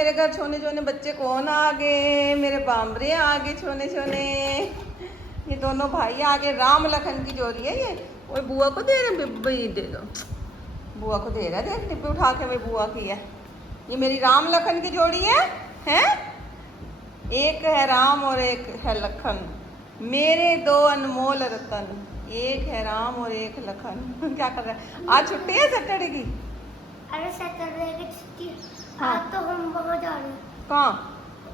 मेरे घर छोने छोने बच्चे कौन आ गए, मेरे बामरे आ गए छोने छोने। ये दोनों भाई आ गए, राम लखन की जोड़ी है ये। वो बुआ को दे रहे भाई, दे दो बुआ को, दे रहा है, देख डिब्बे उठा के, भाई बुआ की है। ये मेरी राम लखन की जोड़ी है, हैं? एक है राम और एक है लखन, मेरे दो अनमोल रतन। एक है राम और एक लखन। क्या कर रहा है? आज छुट्टी है सैटरडे की? अरे सैटरडे की छुट्टी। हाँ। आज तो हम वहाँ जा रहे हैं। कहाँ?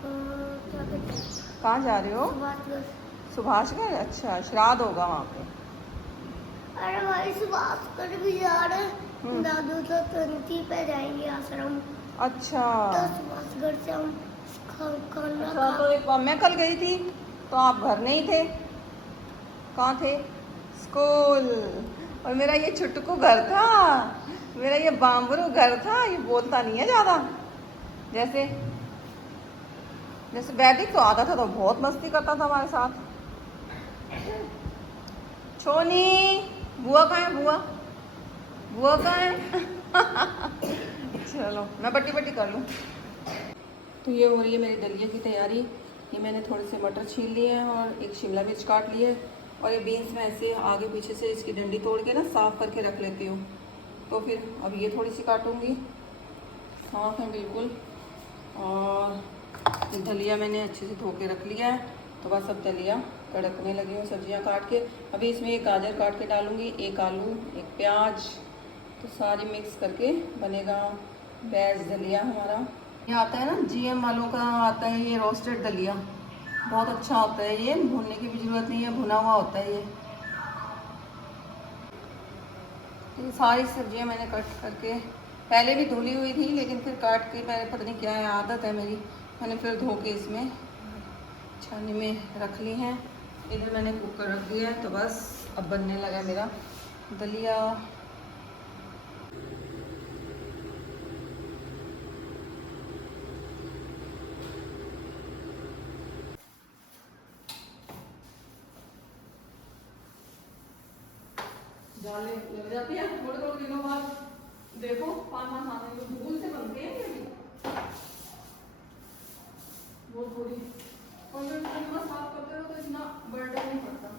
क्या कहते हैं? कहाँ जा रहे हो? सुभाष सुभाष का? अच्छा, श्राद्ध होगा वहाँ पे। अरे भाई सुभाष कर भी जा रहे हैं। दादू तो 20 पे जाएंगे आश्रम। अच्छा। तो सुभाषगढ़ से हम खाना अच्छा, तो एक बार मैं कल गई थी तो आप घर नहीं थे, कहाँ थे? स्कूल। और मेरा ये छुटकू घर था, मेरा ये बाम्बरू घर था। ये बोलता नहीं है ज़्यादा, जैसे जैसे वैदिक तो आता था तो बहुत मस्ती करता था हमारे साथ। छोनी, बुआ कहाँ है? बुआ, बुआ कहाँ है? चलो मैं बट्टी बट्टी कर लूँ। तो ये हो रही है मेरी दलिया की तैयारी। ये मैंने थोड़े से मटर छील लिए हैं और एक शिमला मिर्च काट ली है। और ये बीन्स में ऐसे आगे पीछे से इसकी डंडी तोड़ के ना साफ़ करके रख लेती हूँ। तो फिर अब ये थोड़ी सी काटूँगी, साफ़ है बिल्कुल। और दलिया मैंने अच्छे से धो के रख लिया है, तो बस अब दलिया कड़कने लगी हूँ सब्जियाँ काट के। अभी इसमें एक गाजर काट के डालूँगी, एक आलू, एक प्याज, तो सारी मिक्स करके बनेगा वेज दलिया हमारा। ये आता है ना जीएम वालों का, आता है ये रोस्टेड दलिया, बहुत अच्छा होता है ये, भूनने की भी ज़रूरत नहीं है, भुना हुआ होता है ये। ये सारी सब्जियां मैंने कट करके पहले भी धुली हुई थी, लेकिन फिर काट के, मैंने पता नहीं क्या है, आदत है मेरी, मैंने फिर धो के इसमें छानी में रख ली हैं। इधर मैंने कुकर रख दिया है, तो बस अब बनने लगा मेरा दलिया। जाले लग जाती है थोड़े थोड़े दिनों बाद, देखो पाना खाने में भूल से बनते हैं ये भी, वो थोड़ी साफ करते रहो तो इतना बर्डन नहीं पड़ता।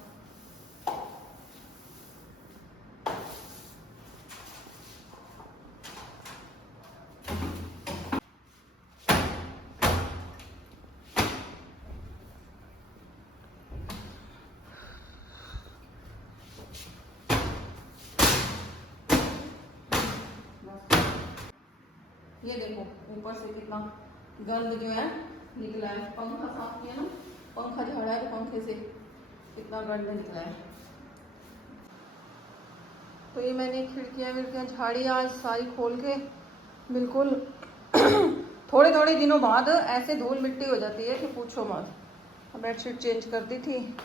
ये देखो ऊपर से कितना गंद जो है निकला है, पंखा साफ किया ना, पंखा झाड़ा है तो पंखे से कितना गंद निकला है। तो ये मैंने खिड़कियाँ विड़कियाँ झाड़ी आज सारी खोल के, बिल्कुल। थोड़े थोड़े दिनों बाद ऐसे धूल मिट्टी हो जाती है कि पूछो मत। बेडशीट चेंज कर दी थी,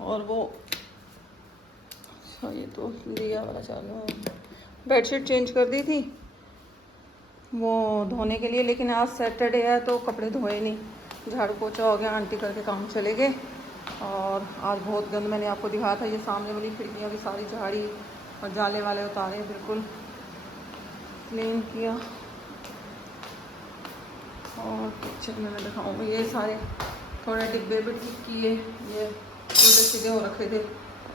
और वो अच्छा ये तो दिया वाला चालू है, बेडशीट चेंज कर दी थी वो धोने के लिए, लेकिन आज सैटरडे है तो कपड़े धोए नहीं, झाड़ू पोछा हो गया, आंटी करके काम चले गए। और आज बहुत गंद, मैंने आपको दिखाया था, ये सामने वाली खिड़कियाँ भी सारी झाड़ी और जाले वाले उतारे, बिल्कुल क्लीन किया। और किचन में मैं दिखाऊँगी, ये सारे थोड़े डिब्बे भी ठीक किए, ये उल्टे सीधे हो रखे थे,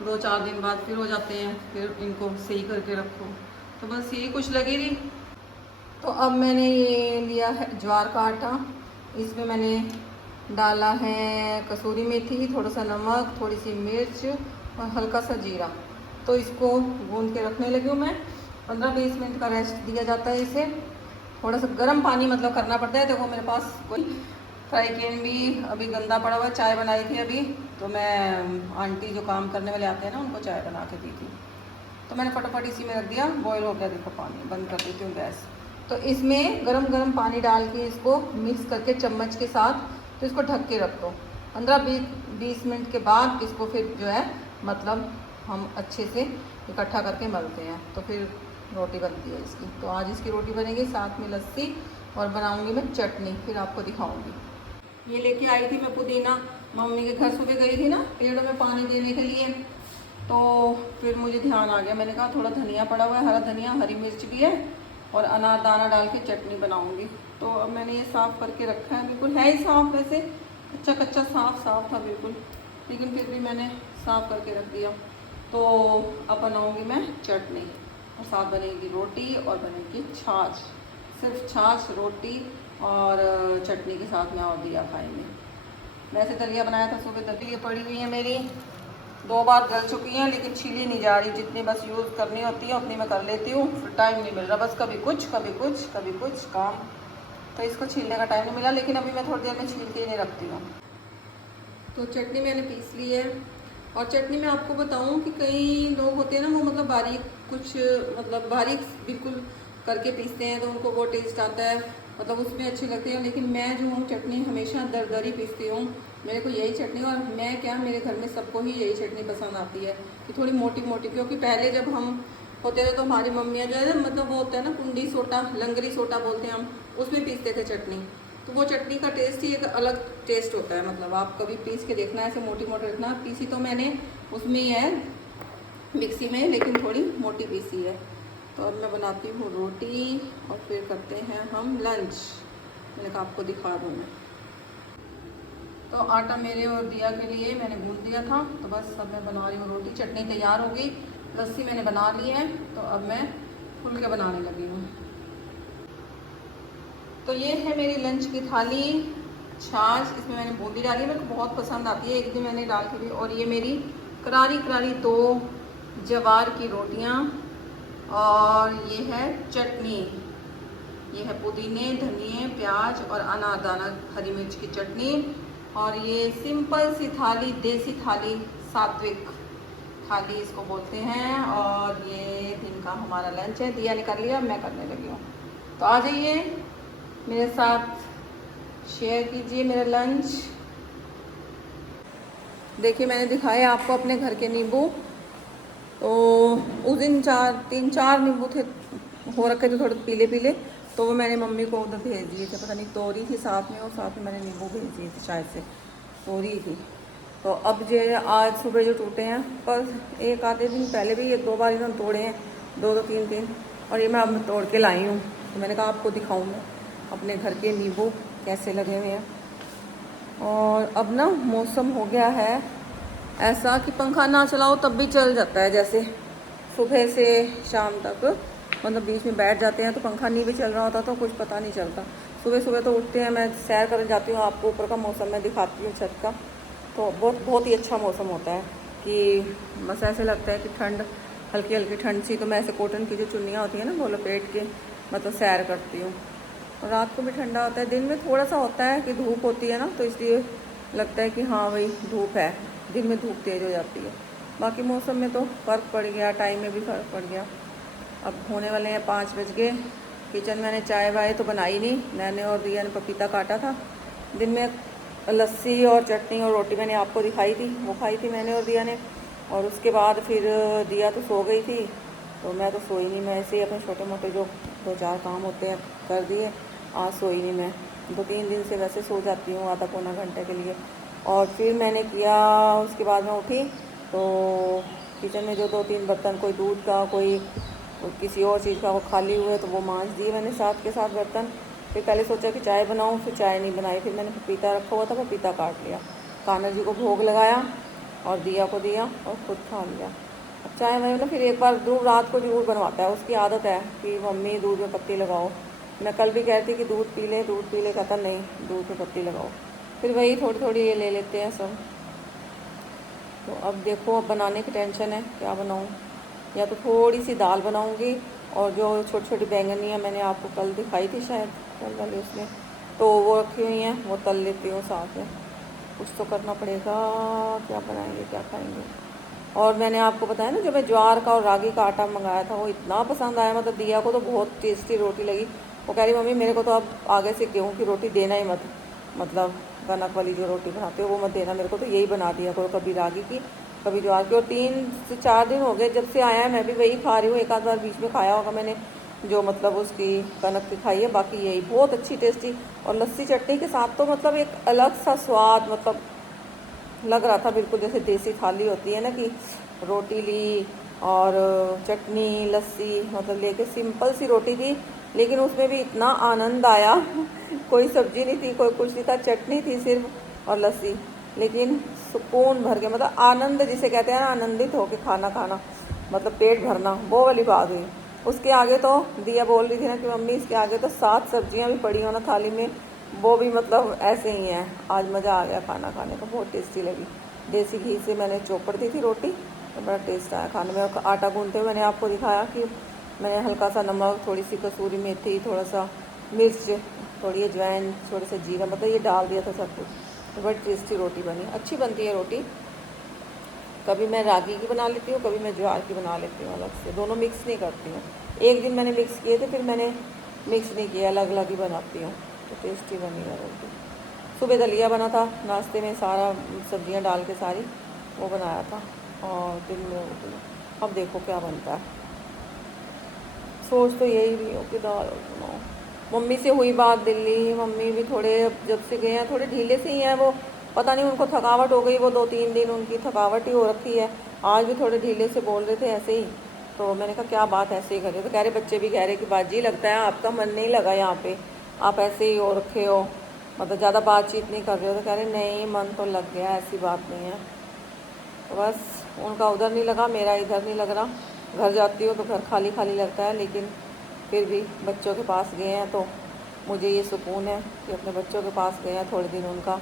2-4 दिन बाद फिर हो जाते हैं, फिर इनको सही करके रखो, तो बस यही कुछ लगी रही। तो अब मैंने ये लिया है ज्वार का आटा, इसमें मैंने डाला है कसूरी मेथी, थोड़ा सा नमक, थोड़ी सी मिर्च और हल्का सा जीरा। तो इसको गूंद के रखने लगी हूँ मैं। 15-20 मिनट का रेस्ट दिया जाता है इसे, थोड़ा सा गर्म पानी मतलब करना पड़ता है। देखो मेरे पास कोई फ्राई पैन भी अभी गंदा पड़ा हुआ है, चाय बनाई थी अभी, तो मैं आंटी जो काम करने वाले आते हैं ना उनको चाय बना के दी थी, तो मैंने फटाफट इसी में रख दिया, बॉयल हो गया, देखो पानी बंद कर देती हूँ गैस। तो इसमें गरम गरम पानी डाल के इसको मिक्स करके चम्मच के साथ, तो इसको ढक के रख दो। 15-20 मिनट के बाद इसको फिर जो है मतलब हम अच्छे से इकट्ठा करके मलते हैं, तो फिर रोटी बनती है इसकी। तो आज इसकी रोटी बनेगी, साथ में लस्सी, और बनाऊंगी मैं चटनी, फिर आपको दिखाऊंगी। ये लेके आई थी मैं पुदीना, मम्मी के घर सुबह गई थी ना पेड़ों में पानी देने के लिए, तो फिर मुझे ध्यान आ गया, मैंने कहा थोड़ा धनिया पड़ा हुआ है, हरा धनिया, हरी मिर्च भी है, और अनारदाना डाल के चटनी बनाऊंगी। तो अब मैंने ये साफ़ करके रखा है, बिल्कुल है ही साफ़, वैसे कच्चा कच्चा साफ़ था बिल्कुल, लेकिन फिर भी मैंने साफ़ करके रख दिया। तो अब बनाऊंगी मैं चटनी और साथ बनेगी रोटी और बनेगी छाछ। सिर्फ छाछ, रोटी और चटनी के साथ में और दिया खाएंगे। वैसे दलिया बनाया था सुबह, दलिया पड़ी हुई है मेरी, 2 बार गल चुकी हैं, लेकिन छीली नहीं जा रही। जितनी बस यूज़ करनी होती है उतनी मैं कर लेती हूँ, फिर टाइम नहीं मिल रहा, बस कभी कुछ काम, तो इसको छीलने का टाइम नहीं मिला। लेकिन अभी मैं थोड़ी देर में छील के ही नहीं रखती हूँ। तो चटनी मैंने पीस ली है। और चटनी में आपको बताऊँ कि कई लोग होते हैं ना, वो मतलब बारीक, कुछ मतलब बारीक बिल्कुल करके पीसते हैं, तो उनको वो टेस्ट आता है, मतलब उसमें अच्छी लगती है। लेकिन मैं जो हूँ चटनी हमेशा दरदरी पीसती हूँ। मेरे को यही चटनी, और मैं क्या, मेरे घर में सबको ही यही चटनी पसंद आती है कि थोड़ी मोटी मोटी। क्योंकि पहले जब हम होते थे तो हमारी मम्मियाँ जो है ना, मतलब वो होता है ना कुंडी सोटा, लंगरी सोटा बोलते हैं हम, उसमें पीसते थे चटनी। तो वो चटनी का टेस्ट ही एक अलग टेस्ट होता है। मतलब आप कभी पीस के देखना, ऐसे मोटी मोटी रखना। पीसी तो मैंने उसमें ही है मिक्सी में, लेकिन थोड़ी मोटी पीसी है। तो अब मैं बनाती हूँ रोटी और फिर करते हैं हम लंच। मैंने कहा आपको दिखा दूँ मैं। तो आटा मेरे और दिया के लिए मैंने गूंद दिया था, तो बस अब मैं बना रही हूँ रोटी। चटनी तैयार हो गई, लस्सी मैंने बना ली है, तो अब मैं फुल के बनाने लगी हूँ। तो ये है मेरी लंच की थाली। छाछ इसमें मैंने बूंदी डाली है, मेरे को बहुत पसंद आती है, एक दिन मैंने डाल के भी। और ये मेरी करारी करारी 2 जवार की रोटियाँ, और ये है चटनी, ये है पुदीने, धनिए, प्याज और अनारदाना हरी मिर्च की चटनी। और ये सिंपल सी थाली, देसी थाली, सात्विक थाली इसको बोलते हैं। और ये दिन का हमारा लंच है। दिया निकाल लिया, मैं करने लगी हूँ। तो आ जाइए मेरे साथ, शेयर कीजिए मेरा लंच। देखिए मैंने दिखाया आपको अपने घर के नींबू। तो उस दिन 3-4 नींबू थे, हो रखे थे थोड़े पीले पीले, तो वो मैंने मम्मी को उधर भेज दिए थे। पता नहीं तोरी थी साथ में, और साथ में मैंने नींबू भेज दिए थे, शायद से तोरी थी। तो अब जो आज सुबह जो टूटे हैं, पर एक आधे दिन पहले भी 1-2 बार इन्होंने तोड़े हैं, 2-2 3-3, और ये मैं अब तोड़ के लाई हूँ। तो मैंने कहा आपको दिखाऊँ मैं अपने घर के नींबू कैसे लगे हुए हैं। और अब ना मौसम हो गया है ऐसा कि पंखा ना चलाओ तब भी चल जाता है, जैसे सुबह से शाम तक, मतलब बीच में बैठ जाते हैं तो पंखा नहीं भी चल रहा होता तो कुछ पता नहीं चलता। सुबह सुबह तो उठते हैं, मैं सैर करने जाती हूँ, आपको ऊपर का मौसम मैं दिखाती हूँ छत का, तो बहुत ही अच्छा मौसम होता है कि बस ऐसे लगता है कि ठंड, हल्की हल्की ठंड सी। तो मैं ऐसे कॉटन की जो चुन्नियाँ होती हैं ना, वो लपेट के मतलब सैर करती हूँ। और रात को भी ठंडा होता है, दिन में थोड़ा सा होता है कि धूप होती है ना, तो इसलिए लगता है कि हाँ भाई धूप है, दिन में धूप तेज़ हो जाती है। बाकी मौसम में तो फ़र्क पड़ गया, टाइम में भी फ़र्क पड़ गया। अब होने वाले हैं 5 बज गए। किचन में मैंने चाय वाय तो बनाई नहीं, मैंने और दिया ने पपीता काटा था। दिन में लस्सी और चटनी और रोटी मैंने आपको दिखाई थी, वो खाई थी मैंने और दिया ने। और उसके बाद फिर दिया तो सो गई थी, तो मैं तो सोई नहीं। मैं ऐसे ही अपने छोटे मोटे जो 2-4 काम होते हैं कर दिए, आज सोई नहीं। मैं 2-3 दिन से वैसे सो जाती हूँ आधा पौना घंटे के लिए। और फिर मैंने किया, उसके बाद मैं उठी तो किचन में जो 2-3 बर्तन, कोई दूध का, कोई किसी और चीज़ का, वो खाली हुए तो वो मांज दिए मैंने साथ के साथ बर्तन। फिर पहले सोचा कि चाय बनाऊँ, फिर चाय नहीं बनाई। फिर मैंने पपीता रखा हुआ था, पपीता काट लिया, कान्हा जी को भोग लगाया और दिया को दिया और खुद खा लिया। अब चाय वाय ना, फिर एक बार दूध रात को जरूर बनवाता है, उसकी आदत है कि मम्मी दूध में पत्ती लगाओ। मैं कल भी कहती कि दूध पी ले, कहता नहीं दूध में पत्ती लगाओ। फिर वही थोड़ी थोड़ी ये ले लेते हैं सब। तो अब देखो, अब बनाने की टेंशन है क्या बनाऊँ। या तो थोड़ी सी दाल बनाऊँगी, और जो छोटी छोटी बैंगनियाँ मैंने आपको कल दिखाई थी शायद कल वाले उसमें, तो वो रखी हुई हैं, वो तल लेती हूँ साथ में। कुछ तो करना पड़ेगा, क्या बनाएंगे क्या खाएंगे। और मैंने आपको बताया ना, जो मैं ज्वार का और रागी का आटा मंगाया था, वो इतना पसंद आया, मतलब दिया को तो बहुत टेस्टी रोटी लगी। वो कह रही मम्मी मेरे को तो अब आगे से गेहूँ की रोटी देना ही मत, मतलब कनक वाली जो रोटी बनाते हो वो मत देना, मेरे को तो यही बना दिया करो, कभी रागी की कभी ज्वार की। और 3 से 4 दिन हो गए जब से आया है, मैं भी वही खा रही हूँ। एक आध बार बीच में खाया होगा मैंने जो मतलब उसकी कनक की खाई है, बाकी यही बहुत अच्छी टेस्टी। और लस्सी चटनी के साथ तो मतलब एक अलग सा स्वाद, मतलब लग रहा था बिल्कुल जैसे देसी थाली होती है ना, कि रोटी ली और चटनी लस्सी, मतलब लेके सिंपल सी रोटी थी, लेकिन उसमें भी इतना आनंद आया कोई सब्जी नहीं थी, कोई कुछ नहीं था, चटनी थी सिर्फ और लस्सी, लेकिन सुकून भर के, मतलब आनंद जिसे कहते हैं ना, आनंदित होके खाना खाना, मतलब पेट भरना, वो वाली बात हुई। उसके आगे तो दिया बोल रही थी ना कि मम्मी इसके आगे तो 7 सब्जियां भी पड़ी हो ना थाली में, वो भी मतलब ऐसे ही हैं। आज मज़ा आ गया खाना खाने का, बहुत टेस्टी लगी। देसी घी से मैंने चौपड़ दी थी रोटी, तो बड़ा टेस्ट आया खाने में। और आटा गूंदते हुए मैंने आपको दिखाया कि मैंने हल्का सा नमक, थोड़ी सी कसूरी मेथी, थोड़ा सा मिर्च, थोड़ी अजवाइन, थोड़ा सा जीरा, मतलब ये डाल दिया था सब कुछ, तो बड़ी टेस्टी रोटी बनी। अच्छी बनती है रोटी। कभी मैं रागी की बना लेती हूँ, कभी मैं ज्वार की बना लेती हूँ अलग से, दोनों मिक्स नहीं करती हूँ। एक दिन मैंने मिक्स किए थे, फिर मैंने मिक्स नहीं किया, अलग अलग ही बनाती हूँ, तो टेस्टी बनी है रोटी। सुबह दलिया बना था नाश्ते में, सारा सब्जियाँ डाल के सारी, वो बनाया था, और दिन में रोटी। अब देखो क्या बनता है। सोच तो यही भी हो कि दाल बनाओ। मम्मी से हुई बात दिल्ली, मम्मी भी थोड़े जब से गए हैं थोड़े ढीले से ही हैं वो, पता नहीं उनको थकावट हो गई, वो 2-3 दिन उनकी थकावट ही हो रखी है। आज भी थोड़े ढीले से बोल रहे थे ऐसे ही, तो मैंने कहा क्या बात ऐसे ही कर रहे हो, तो कह रहे बच्चे भी कह रहे कि बाजी लगता है आपका मन नहीं लगा यहाँ पे, आप ऐसे ही हो रखे हो, मतलब ज़्यादा बातचीत नहीं कर रहे हो, तो कह रहे नहीं मन तो लग गया, ऐसी बात नहीं है। तो बस उनका उधर नहीं लगा, मेरा इधर नहीं लग रहा। घर जाती हूँ तो घर खाली खाली लगता है, लेकिन फिर भी बच्चों के पास गए हैं तो मुझे ये सुकून है कि अपने बच्चों के पास गए हैं, थोड़े दिन उनका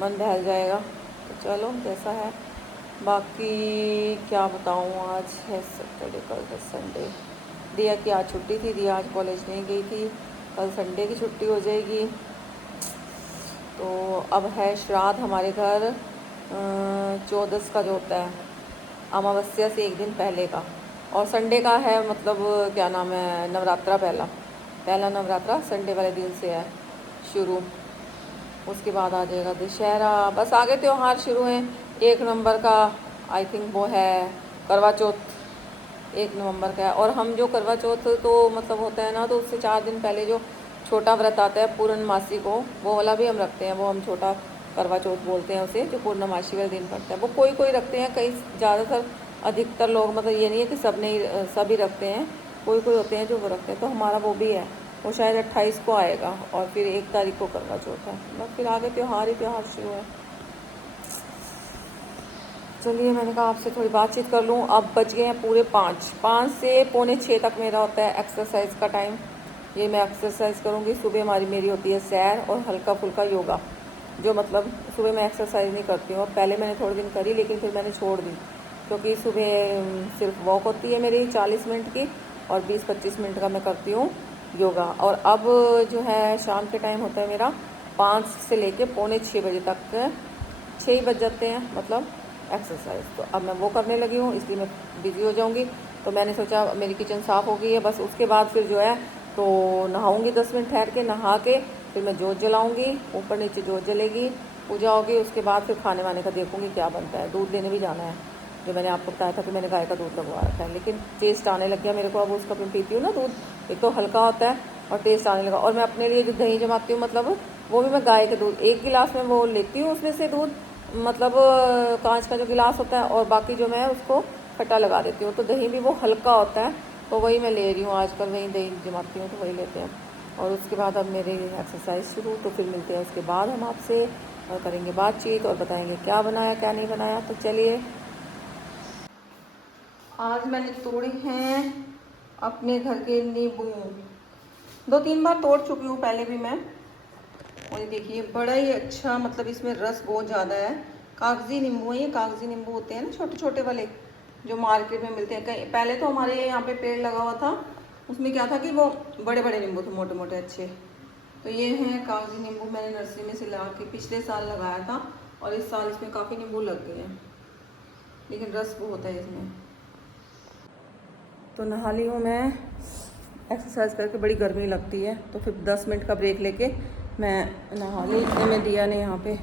मन बहल जाएगा। तो चलो जैसा है। बाकी क्या बताऊँ, आज है सैटरडे, कल है संडे। दिया की आज छुट्टी थी, दिया आज कॉलेज नहीं गई थी, कल संडे की छुट्टी हो जाएगी। तो अब है श्राद्ध हमारे घर, 14 का जो होता है, अमावस्या से एक दिन पहले का, और संडे का है, मतलब क्या नाम है, नवरात्रा, पहला नवरात्रा संडे वाले दिन से है शुरू। उसके बाद आ जाएगा दशहरा, बस आगे त्यौहार शुरू हैं। 1 नवंबर का आई थिंक वो है करवा चौथ, 1 नवंबर का है। और हम जो करवा चौथ तो मतलब होता है ना, तो उससे 4 दिन पहले जो छोटा व्रत आता है पूर्णमासी को, वो वाला भी हम रखते हैं, वो हम छोटा करवा चौथ बोलते हैं उसे, जो पूर्णमासी वाले दिन पड़ता है। वो कोई कोई रखते हैं, कई ज़्यादातर अधिकतर लोग, मतलब ये नहीं है कि सब नहीं, सभी रखते हैं, कोई कोई होते हैं जो वो रखते हैं। तो हमारा वो भी है, वो शायद 28 को आएगा, और फिर 1 तारीख को करवा चौथ है, बस फिर आगे त्यौहार ही त्यौहार शुरू है। चलिए मैंने कहा आपसे थोड़ी बातचीत कर लूँ। अब बज गए हैं पूरे 5 से पौने 6 तक मेरा होता है एक्सरसाइज का टाइम। ये मैं एक्सरसाइज करूँगी। सुबह मेरी होती है सैर और हल्का फुल्का योगा, जो मतलब सुबह मैं एक्सरसाइज नहीं करती हूँ। और पहले मैंने थोड़े दिन करी, लेकिन फिर मैंने छोड़ दी, क्योंकि सुबह सिर्फ वॉक होती है मेरी 40 मिनट की, और 20-25 मिनट का मैं करती हूँ योगा। और अब जो है शाम के टाइम होता है मेरा 5 से लेके पौने 6 बजे तक, 6 ही बज जाते हैं मतलब एक्सरसाइज। तो अब मैं वो करने लगी हूँ, इसलिए मैं बिज़ी हो जाऊँगी। तो मैंने सोचा मेरी किचन साफ़ हो गई है, बस उसके बाद फिर जो है तो नहाऊँगी 10 मिनट ठहर के, नहा के फिर मैं जोत जलाऊँगी, ऊपर नीचे जोत जलेगी, पूजा होगी। उसके बाद फिर खाने वाने का देखूँगी क्या बनता है। दूध देने भी जाना है, जो मैंने आपको बताया था कि मैंने गाय का दूध लगवा रखा है, लेकिन टेस्ट आने लग गया मेरे को अब उसका। मैं पीती हूँ ना दूध, एक तो हल्का होता है और टेस्ट आने लगा। और मैं अपने लिए जो दही जमाती हूँ, मतलब वो भी मैं गाय के दूध, 1 गिलास में वो लेती हूँ उसमें से दूध, मतलब कांच का जो गिलास होता है, और बाकी जो मैं उसको खट्टा लगा देती हूँ, तो दही भी वो हल्का होता है। तो वही मैं ले रही हूँ आजकल, वही दही जमाती हूँ, तो वही लेते हैं। और उसके बाद अब मेरी एक्सरसाइज शुरू, तो फिर मिलते हैं उसके बाद हम आपसे, और करेंगे बातचीत और बताएंगे क्या बनाया क्या नहीं बनाया। तो चलिए। आज मैंने तोड़े हैं अपने घर के नींबू, 2-3 बार तोड़ चुकी हूँ पहले भी मैं। और ये देखिए बड़ा ही अच्छा, मतलब इसमें रस बहुत ज़्यादा है। कागजी नींबू है ये, कागजी नींबू होते हैं ना छोटे छोटे वाले, जो मार्केट में मिलते हैं। कहीं पहले तो हमारे यहाँ पे पेड़ लगा हुआ था, उसमें क्या था कि वो बड़े बड़े नींबू थे, मोटे मोटे अच्छे। तो ये हैं कागजी नींबू, मैंने नर्सरी में से ला के पिछले साल लगाया था, और इस साल इसमें काफ़ी नींबू लग गए हैं, लेकिन रस बहुत है इसमें। तो नहा ली हूँ मैं, एक्सरसाइज करके बड़ी गर्मी लगती है, तो फिर 10 मिनट का ब्रेक लेके मैं नहा ली। इतने में दिया ने यहाँ पे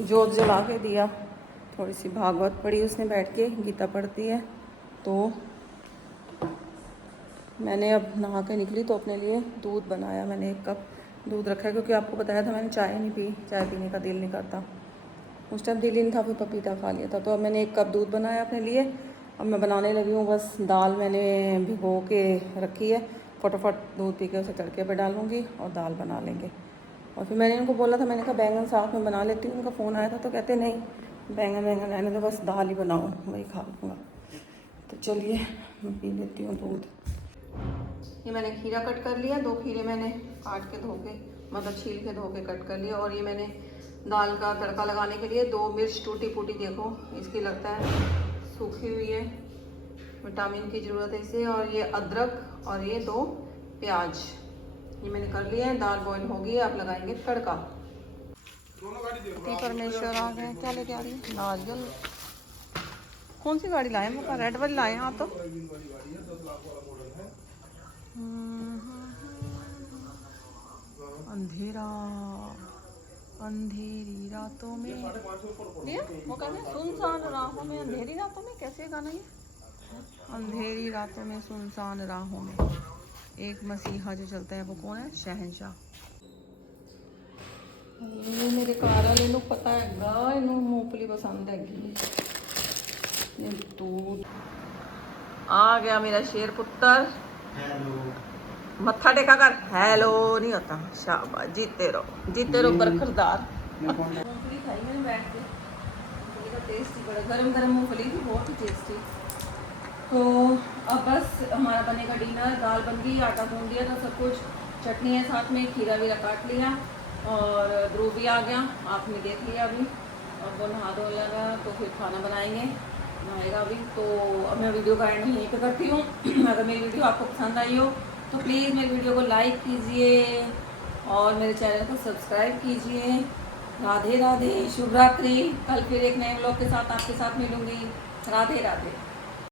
जोत जला के दिया, थोड़ी सी भागवत पढ़ी उसने, बैठ के गीता पढ़ती है। तो मैंने अब नहा के निकली, तो अपने लिए दूध बनाया। मैंने 1 कप दूध रखा है, क्योंकि आपको बताया था मैंने चाय नहीं पी, चाय पीने का दिल नहीं करता। उस टाइम दिल ही नहीं था, फिर पपीता खा लिया था। तो अब मैंने 1 कप दूध बनाया अपने लिए, अब मैं बनाने लगी हूँ। बस दाल मैंने भिगो के रखी है, फटाफट दूध पी के उसे तड़के पे डालूँगी और दाल बना लेंगे। और फिर मैंने उनको बोला था, मैंने कहा बैंगन साथ में बना लेती हूँ। उनका फ़ोन आया था तो कहते नहीं बैंगन रहने दो, बस दाल ही बनाओ, वही खा लूँगा। तो चलिए मैं पी लेती हूँ दूध। ये मैंने खीरा कट कर लिया, 2 खीरे मैंने काट के धो के, मतलब छील के धो के कट कर लिया। और ये मैंने दाल का तड़का लगाने के लिए 2 मिर्च टूटी फूटी, देखो इसकी लगता है सूखी हुई है, विटामिन की ज़रूरत है इसे। और ये अदरक और ये 2 प्याज, ये मैंने कर लिया है। दाल बॉईल हो गई है, आप लगाएंगे तड़का। परमेश्वर आ गए, क्या लेके आ रही है? नारियल। कौन सी गाड़ी लाए? वो रेड वाली लाए हैं आप तो। अंधेरा अंधेरी रातों में, ये वो कहते हैं सुनसान राहों में, अंधेरी रातों में, कैसे गाना ये? अंधेरी रातों में सुनसान राहों में एक मसीहा जो चलता है, वो कौन है? शहंशाह। ये मेरे घर वाले लोग पता है गाय नो मूंगफली पसंद है। ये दूध आ गया मेरा शेर पुत्र। मत्था टेका कर, हेलो नहीं होता। शाबाश, जीते रहो बरखरदार। मूंगफली खाई मैंने बैठ के, मूंगफली का टेस्ट ही बड़ा, गरम गरम मूंगफली थी, बहुत ही टेस्टी। तो अब बस हमारा बनेगा डिनर। दाल बन गई, आटा गूंद दिया था, सब कुछ, चटनी है साथ में, खीरा वीरा काट लिया और ध्रुव भी आ गया, आपने देख लिया अभी। और वो नहा धो लगा तो फिर खाना बनाएंगे, नहाएगा अभी। तो अब मैं वीडियो का एंड यहीं पे करती हूँ। अगर मेरी वीडियो आपको पसंद आई हो तो प्लीज़ मेरी वीडियो को लाइक कीजिए और मेरे चैनल को सब्सक्राइब कीजिए। राधे राधे, शुभ रात्रि। कल फिर एक नए व्लॉग के साथ आपके साथ मिलूँगी। राधे राधे।